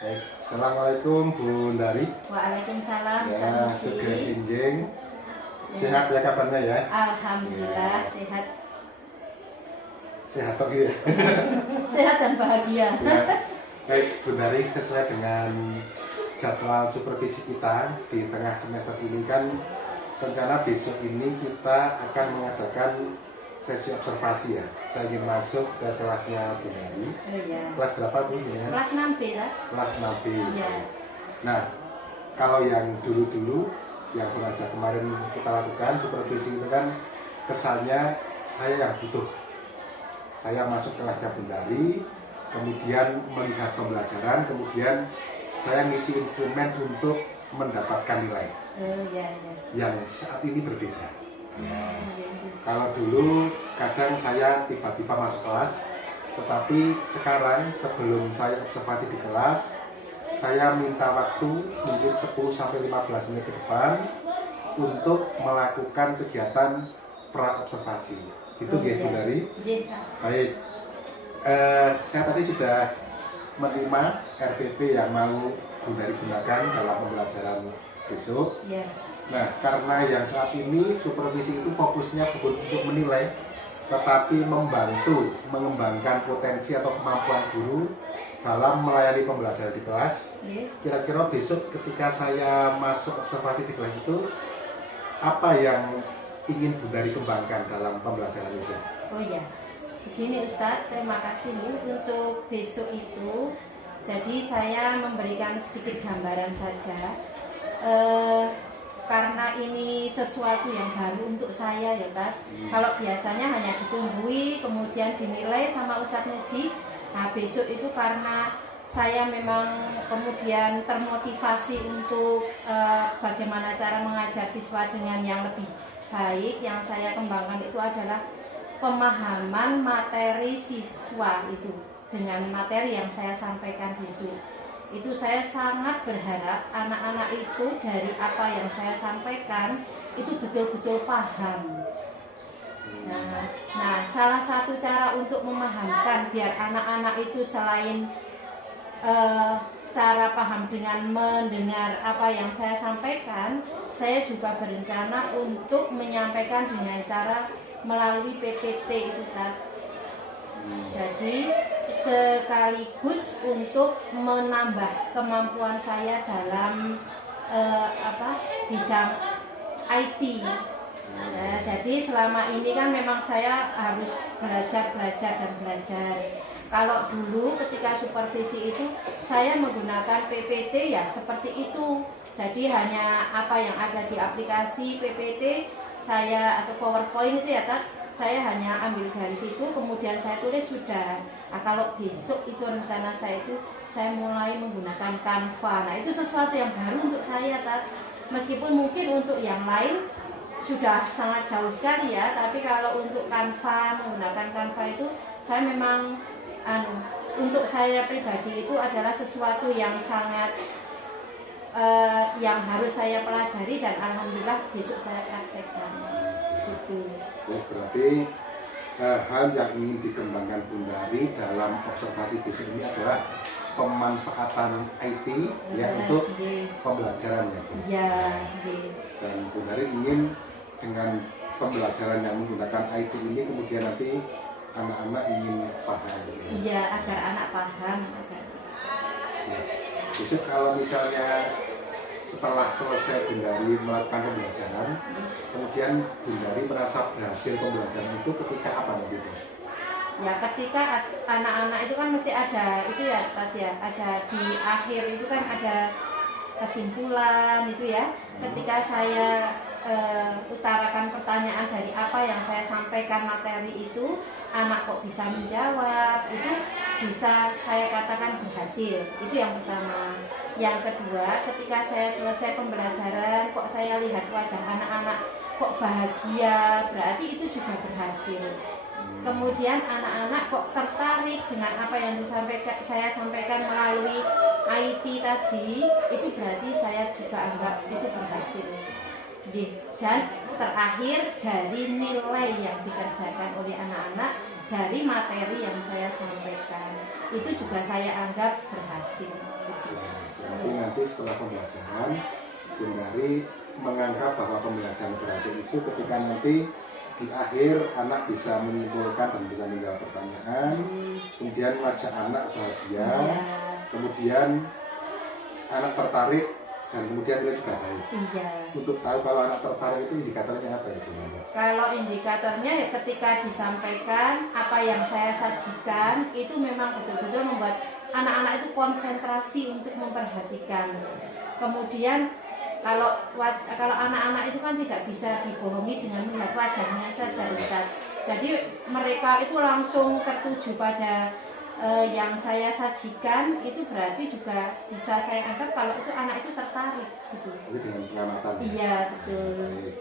Baik, Assalamualaikum Bu Ndari. Waalaikumsalam. Ya, Sugeng Injing. Sehat ya kabarnya ya? Alhamdulillah Ya. sehat. Sehat kok ya? Sehat dan bahagia. Ya. Baik, Bu Ndari, sesuai dengan jadwal supervisi kita di tengah semester ini kan rencana besok ini kita akan mengadakan sesi observasi ya. Saya ingin masuk ke kelasnya Bu Ndari. Oh iya. Kelas berapa Bu? Ya? Kelas 6B lah. Kelas 6B. Iya. Nah, kalau yang dulu-dulu yang pernah kemarin kita lakukan supervisi itu kan kesannya saya yang butuh. Saya masuk kelasnya Bu Ndari, kemudian melihat pembelajaran, kemudian saya ngisi instrumen untuk mendapatkan nilai. Oh iya iya. Yang saat ini berbeda. Iya. Kalau dulu kadang saya tiba-tiba masuk kelas, tetapi sekarang sebelum saya observasi di kelas, saya minta waktu mungkin 10-15 menit ke depan untuk melakukan kegiatan pra-observasi. Itu Oh, ya Bu iya. Ndari. Iya. Baik, saya tadi sudah menerima RPP yang mau Bu Ndari gunakan dalam pembelajaran besok. Iya. Nah, karena yang saat ini supervisi itu fokusnya bukan untuk menilai, tetapi membantu mengembangkan potensi atau kemampuan guru dalam melayani pembelajaran di kelas. Iya. Kira-kira besok ketika saya masuk observasi di kelas itu, apa yang ingin Bu Ndari kembangkan dalam pembelajaran itu? Oh iya. Begini Ustadz, terima kasih nih untuk besok itu. Jadi saya memberikan sedikit gambaran saja. Karena ini sesuatu yang baru untuk saya ya kan. Kalau biasanya hanya ditunggui kemudian dinilai sama Ustadz Muji. Nah besok itu karena saya memang kemudian termotivasi untuk bagaimana cara mengajar siswa dengan yang lebih baik. Yang saya kembangkan itu adalah pemahaman materi siswa itu dengan materi yang saya sampaikan besok. Itu saya sangat berharap anak-anak itu dari apa yang saya sampaikan itu betul-betul paham. Nah, salah satu cara untuk memahamkan biar anak-anak itu selain cara paham dengan mendengar apa yang saya sampaikan, saya juga berencana untuk menyampaikan dengan cara melalui PPT itu kan. Jadi sekaligus untuk menambah kemampuan saya dalam bidang IT. Nah, jadi selama ini kan memang saya harus belajar dan belajar. Kalau dulu ketika supervisi itu saya menggunakan PPT ya seperti itu. Jadi hanya apa yang ada di aplikasi PPT saya atau PowerPoint itu ya saya hanya ambil dari situ kemudian saya tulis sudah. Nah, kalau besok itu rencana saya itu saya mulai menggunakan Canva. Nah itu sesuatu yang baru untuk saya meskipun mungkin untuk yang lain sudah sangat jauh sekali ya, tapi kalau untuk Canva, menggunakan Canva itu saya memang untuk saya pribadi itu adalah sesuatu yang sangat yang harus saya pelajari dan alhamdulillah besok saya praktekkan gitu. Berarti hal yang ingin dikembangkan Bu Ndari dalam observasi besok ini adalah pemanfaatan IT ya untuk pembelajaran ya Bu. Ya, Dan Bu Ndari ingin dengan pembelajaran yang menggunakan IT ini kemudian nanti anak-anak ingin paham. Iya, agar anak paham. Ya. Besok kalau misalnya setelah selesai Bu Ndari melakukan pembelajaran, kemudian Bu Ndari merasa berhasil pembelajaran itu ketika apa nanti itu? Ya ketika anak-anak itu kan mesti ada itu ya ada di akhir itu kan ada kesimpulan itu ya. Ketika saya utarakan pertanyaan dari apa yang saya sampaikan materi itu, anak kok bisa menjawab, itu bisa saya katakan berhasil. Itu yang pertama. Yang kedua, ketika saya selesai pembelajaran kok saya lihat wajah anak-anak kok bahagia, berarti itu juga berhasil. Kemudian anak-anak kok tertarik dengan apa yang saya sampaikan melalui IT tadi, itu berarti saya juga anggap itu berhasil. Dan terakhir dari nilai yang dikerjakan oleh anak-anak dari materi yang saya sampaikan, itu juga saya anggap berhasil. tapi setelah pembelajaran Bundari menganggap bahwa pembelajaran berhasil itu ketika nanti di akhir anak bisa menyimpulkan dan bisa menjawab pertanyaan, kemudian mengajak anak bahagia, kemudian anak tertarik, dan kemudian nilai juga baik. Iya. Untuk tahu kalau anak tertarik itu indikatornya apa ya, Bu? Kalau indikatornya ya ketika disampaikan apa yang saya sajikan itu memang betul-betul membuat anak-anak itu konsentrasi untuk memperhatikan. Kemudian kalau anak-anak itu kan tidak bisa dibohongi dengan melihat wajahnya saja, Ustaz. Jadi mereka itu langsung tertuju pada yang saya sajikan, itu berarti juga bisa saya anggap kalau itu anak itu tertarik gitu. Jadi dengan pengamatan. Iya, betul. Baik.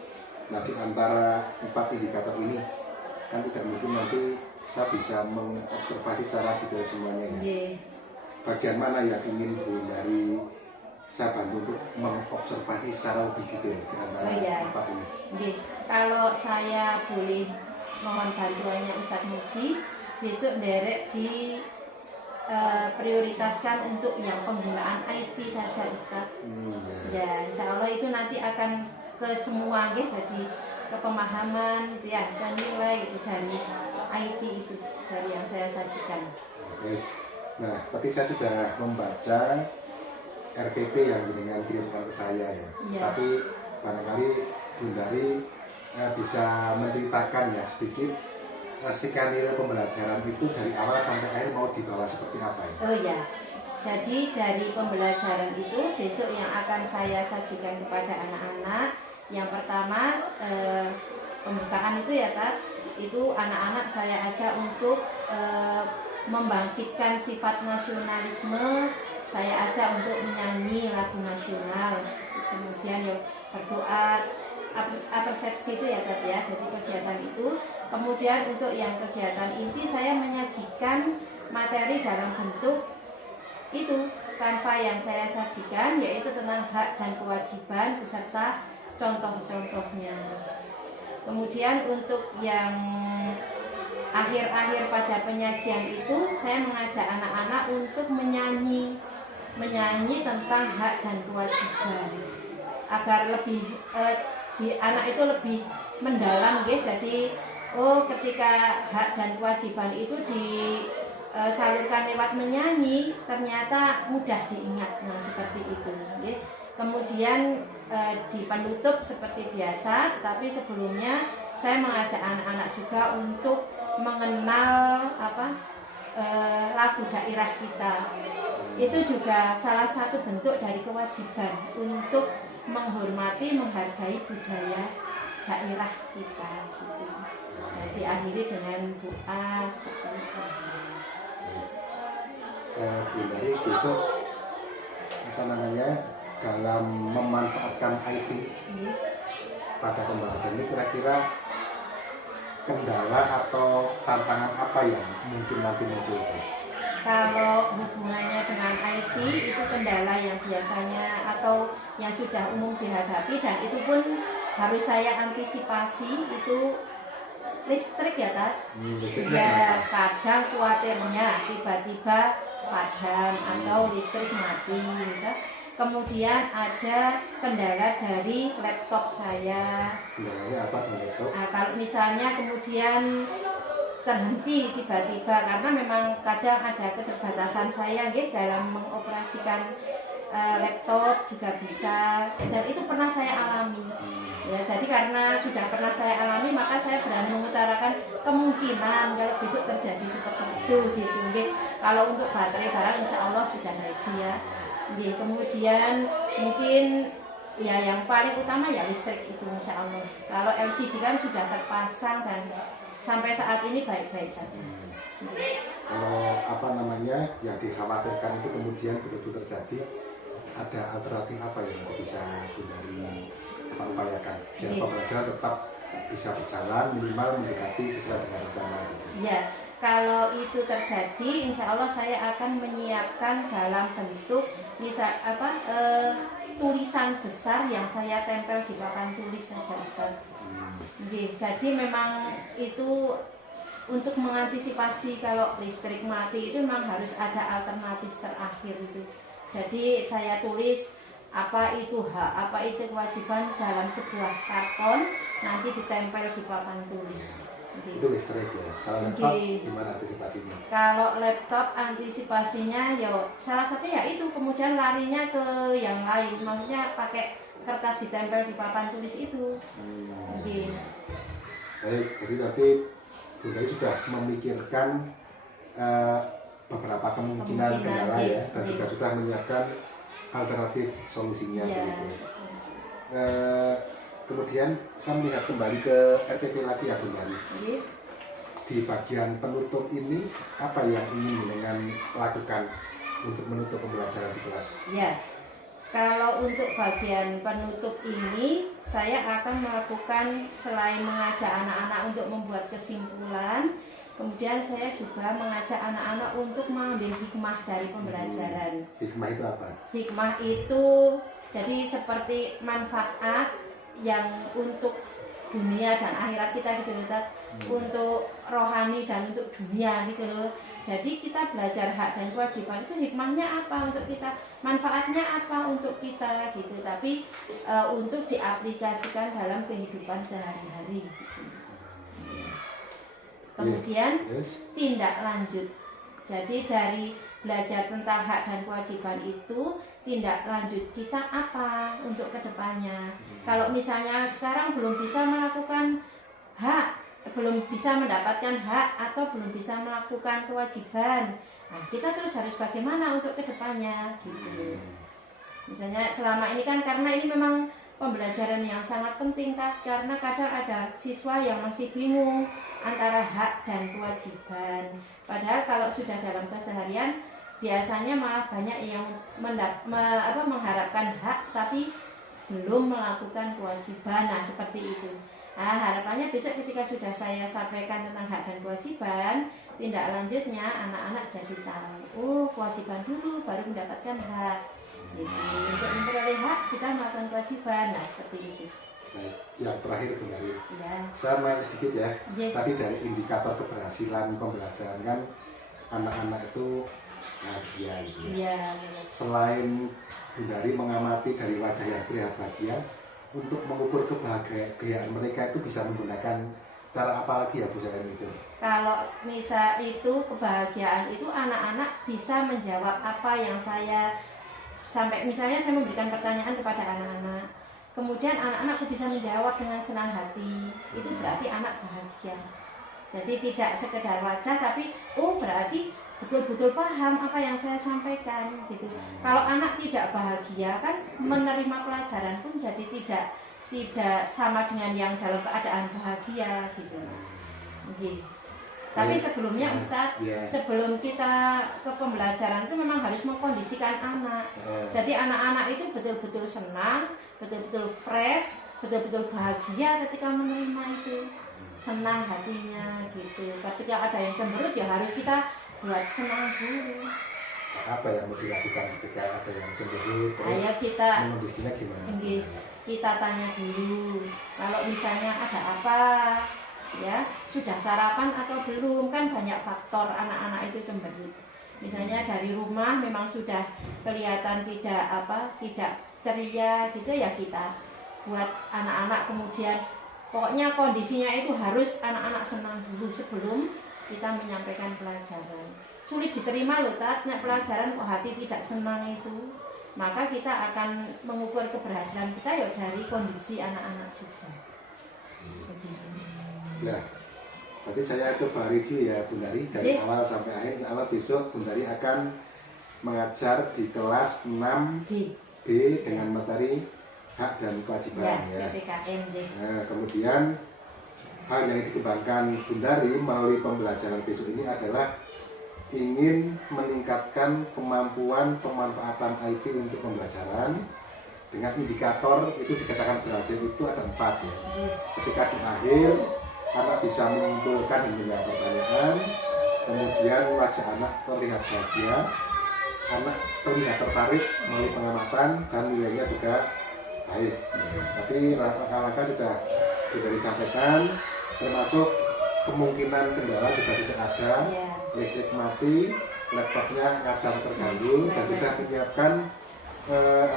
Nah, di antara 4 indikator ini kan tidak mungkin nanti saya bisa mengobservasi secara detail semuanya ya. Iya. Bagian mana yang ingin Bu dari saya bantu untuk mengobservasi secara lebih detail di antara 4 ini? Iya. Kalau saya boleh mohon bantuannya Ustadz Muji, besok derek di prioritaskan untuk yang penggunaan IT saja, Ustadz. Ya, insya Allah itu nanti akan ke semua, gitu. Jadi ke pemahaman, ya, ke nilai itu dari IT itu, dari yang saya sajikan. Oke. Nah, tadi saya sudah membaca RPP yang dengan kirimkan ke saya ya. Tapi barangkali Bundari bisa menceritakan ya sedikit skenario pembelajaran itu dari awal sampai akhir mau dibawa seperti apa ya? Oh ya, jadi dari pembelajaran itu besok yang akan saya sajikan kepada anak-anak, yang pertama pembukaan itu ya Tat, itu anak-anak saya ajak untuk membangkitkan sifat nasionalisme, saya ajak untuk menyanyi lagu nasional, kemudian yang berdoa, persepsi itu ya Tat ya, jadi kegiatan itu. Kemudian untuk yang kegiatan inti saya menyajikan materi dalam bentuk itu tanpa yang saya sajikan, yaitu tentang hak dan kewajiban beserta contoh-contohnya. Kemudian untuk yang akhir-akhir pada penyajian itu saya mengajak anak-anak untuk menyanyi tentang hak dan kewajiban agar lebih anak itu lebih mendalam, guys. Jadi ketika hak dan kewajiban itu disalurkan lewat menyanyi, ternyata mudah diingat. Nah, seperti itu. Okay. Kemudian di penutup seperti biasa, tapi sebelumnya saya mengajak anak-anak juga untuk mengenal lagu daerah kita. Itu juga salah satu bentuk dari kewajiban untuk menghormati, menghargai budaya daerah kita. Gitu. Diakhiri dengan doa seperti biasa. Bundari besok dalam memanfaatkan IT pada pembelajaran ini kira-kira kendala atau tantangan apa yang mungkin nanti muncul? Kalau hubungannya dengan IT itu kendala yang biasanya atau yang sudah umum dihadapi, dan itu pun harus saya antisipasi, itu listrik ya Tat. Ya, kadang khawatirnya tiba-tiba padam atau listrik mati gitu. Kemudian ada kendala dari laptop saya. Kendalanya apa dengan laptop? Nah, kalau misalnya kemudian terhenti tiba-tiba karena memang kadang ada keterbatasan saya gitu dalam mengoperasikan laptop juga bisa, dan itu pernah saya alami. Ya, jadi karena sudah pernah saya alami, maka saya berani mengutarakan kemungkinan kalau besok terjadi seperti itu gitu. Kalau untuk baterai barang insya Allah sudah ready ya. Kemudian mungkin ya yang paling utama ya listrik itu insya Allah. Kalau LCD kan sudah terpasang dan sampai saat ini baik-baik saja. Kalau yang dikhawatirkan itu kemudian betul-betul terjadi, ada alternatif apa yang bisa Bundari upayakan biar pembelajaran tetap bisa berjalan, minimal mendekati sesuai dengan rencana? Ya, kalau itu terjadi, insya Allah saya akan menyiapkan dalam bentuk tulisan besar yang saya tempel di papan tulis saja, Ustaz. Jadi memang itu untuk mengantisipasi kalau listrik mati itu memang harus ada alternatif terakhir itu. Jadi saya tulis apa itu hak, apa itu kewajiban dalam sebuah karton, nanti ditempel di papan tulis. Itu listrik ya. Kalau laptop gimana antisipasinya? Kalau laptop antisipasinya ya salah satunya ya itu, kemudian larinya ke yang lain, maksudnya pakai kertas ditempel di papan tulis itu. Baik, jadi nanti Bu Dari sudah memikirkan beberapa kemungkinan kendala ya, dan juga sudah menyiapkan alternatif solusinya. Kemudian saya melihat kembali ke RTP lagi ya Bu Dari. Di bagian penutup ini apa yang ingin dengan lakukan untuk menutup pembelajaran di kelas? Ya, kalau untuk bagian penutup ini saya akan melakukan selain mengajak anak-anak untuk membuat kesimpulan, kemudian saya juga mengajak anak-anak untuk mengambil hikmah dari pembelajaran. Hikmah itu apa? Hikmah itu jadi seperti manfaat yang untuk dunia dan akhirat kita gitu loh, untuk rohani dan untuk dunia gitu loh. Jadi kita belajar hak dan kewajiban itu hikmahnya apa untuk kita, manfaatnya apa untuk kita gitu, tapi untuk diaplikasikan dalam kehidupan sehari-hari gitu. Kemudian tindak lanjut. Jadi dari belajar tentang hak dan kewajiban itu, tindak lanjut kita apa untuk kedepannya. Kalau misalnya sekarang belum bisa melakukan hak, belum bisa mendapatkan hak atau belum bisa melakukan kewajiban, nah kita terus harus bagaimana untuk kedepannya gitu. Misalnya selama ini kan karena ini memang pembelajaran yang sangat penting karena kadang ada siswa yang masih bingung antara hak dan kewajiban. Padahal kalau sudah dalam keseharian biasanya malah banyak yang mengharapkan hak tapi belum melakukan kewajiban. Nah seperti itu. Nah harapannya besok ketika sudah saya sampaikan tentang hak dan kewajiban, tindak lanjutnya anak-anak jadi tahu, oh kewajiban dulu baru mendapatkan hak. Gitu. Untuk memperoleh hak kita melakukan kewajiban. Nah seperti itu. Baik, yang terakhir Bu Dari, ya. Saya naik sedikit ya. Tadi dari indikator keberhasilan pembelajaran kan anak-anak itu bahagia gitu ya. Selain Bu Dari mengamati dari wajah yang terlihat bahagia, untuk mengukur kebahagiaan mereka itu bisa menggunakan cara apa lagi ya Bu selain itu? Kalau misal itu kebahagiaan itu anak-anak bisa menjawab apa yang saya sampai, misalnya saya memberikan pertanyaan kepada anak-anak, kemudian anak-anakku bisa menjawab dengan senang hati, itu berarti anak bahagia. Jadi tidak sekedar wajah, tapi oh berarti betul-betul paham apa yang saya sampaikan gitu. Kalau anak tidak bahagia kan menerima pelajaran pun jadi tidak sama dengan yang dalam keadaan bahagia gitu. Okay. Tapi sebelumnya Ustadz, sebelum kita ke pembelajaran itu memang harus mengkondisikan anak. Jadi anak-anak itu betul-betul senang, betul-betul fresh, betul-betul bahagia ketika menerima itu. Senang hatinya gitu. Ketika ada yang cemberut ya harus kita buat senang dulu. Apa yang mau dilakukan ketika ada yang cemberut? Ayo kita mengkondisinya gimana? Kita tanya dulu. Kalau misalnya ada apa, ya sudah sarapan atau belum, kan banyak faktor anak-anak itu cemberut. Misalnya dari rumah memang sudah kelihatan tidak ceria gitu ya, kita buat anak-anak kemudian pokoknya kondisinya itu harus anak-anak senang dulu sebelum kita menyampaikan pelajaran. Sulit diterima loh pelajaran kok hati tidak senang itu. Maka kita akan mengukur keberhasilan kita ya dari kondisi anak-anak juga. Ya, berarti saya coba review ya Bu Dari dari awal sampai akhir. Insya Allah besok Bu Dari akan mengajar di kelas 6B dengan materi hak dan kewajiban ya. Nah, kemudian hal yang dikembangkan Bu Dari melalui pembelajaran besok ini adalah ingin meningkatkan kemampuan pemanfaatan IT untuk pembelajaran dengan indikator itu dikatakan berhasil itu ada 4 ya. Ketika di akhir anak bisa mengumpulkan dan menjawab pertanyaan, kemudian wajah anak terlihat bahagia, anak terlihat tertarik melalui pengamatan dan nilainya juga baik. Tapi langkah-langkah sudah disampaikan, termasuk kemungkinan kendala juga tidak ada, listrik mati, laptopnya kadang terganggu, dan sudah menyiapkan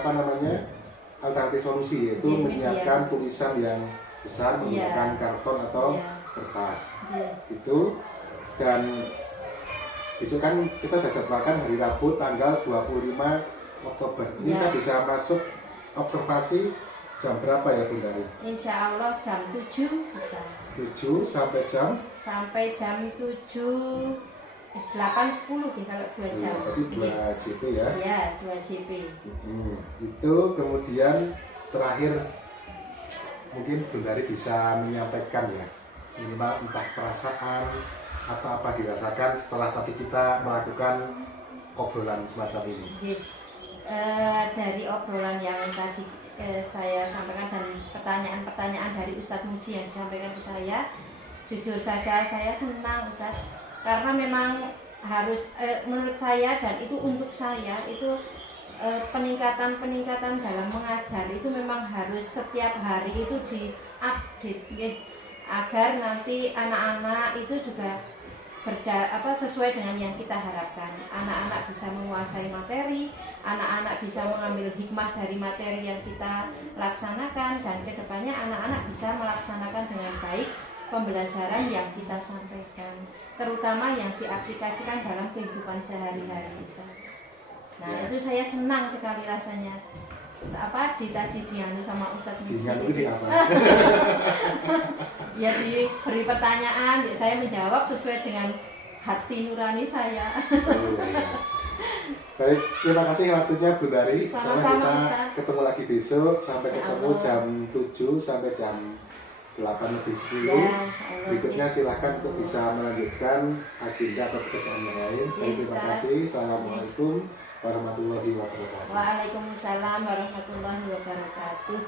apa namanya, alternatif solusi, yaitu Iya, menyiapkan tulisan yang besar menggunakan karton atau Iya. kertas. Iya. Itu, dan besok kan kita sudah jadwalkan hari Rabu tanggal 25 Oktober. Ini Ya. saya bisa masuk observasi jam berapa ya Bunda Ri? Insya Allah jam 7 bisa. 7 sampai jam? Sampai jam 7, 8, 10 deh kalau 2 jam. Berarti 2 JP ya? Ya, 2 JP. Itu kemudian terakhir mungkin Bunda Ri bisa menyampaikan ya, minimal entah perasaan atau apa dirasakan setelah tadi kita melakukan obrolan semacam ini. Oke. Dari obrolan yang tadi saya sampaikan dan pertanyaan-pertanyaan dari Ustadz Muji yang disampaikan ke saya, jujur saja saya senang Ustadz, karena memang harus menurut saya dan itu untuk saya itu peningkatan dalam mengajar itu memang harus setiap hari itu diupdate agar nanti anak-anak itu juga sesuai dengan yang kita harapkan. Anak-anak bisa menguasai materi, anak-anak bisa mengambil hikmah dari materi yang kita laksanakan, dan kedepannya anak-anak bisa melaksanakan dengan baik pembelajaran yang kita sampaikan, terutama yang diaplikasikan dalam kehidupan sehari-hari. Nah, itu saya senang sekali rasanya. Tadi dianu sama Ustadz Muji. Dianu di apa? Ya diberi pertanyaan, saya menjawab sesuai dengan hati nurani saya. Oh, iya. Baik, terima kasih waktunya Bu Dari. Sama-sama, Kita Ustaz. ketemu lagi besok, sampai Insya ketemu Allah. jam 7 sampai jam 8:10. Ya, insya Allah. Berikutnya silahkan untuk bisa melanjutkan agenda atau pekerjaan yang lain. Baik, terima Ustaz. kasih. Assalamualaikum warahmatullahi wabarakatuh. Waalaikumsalam warahmatullahi wabarakatuh.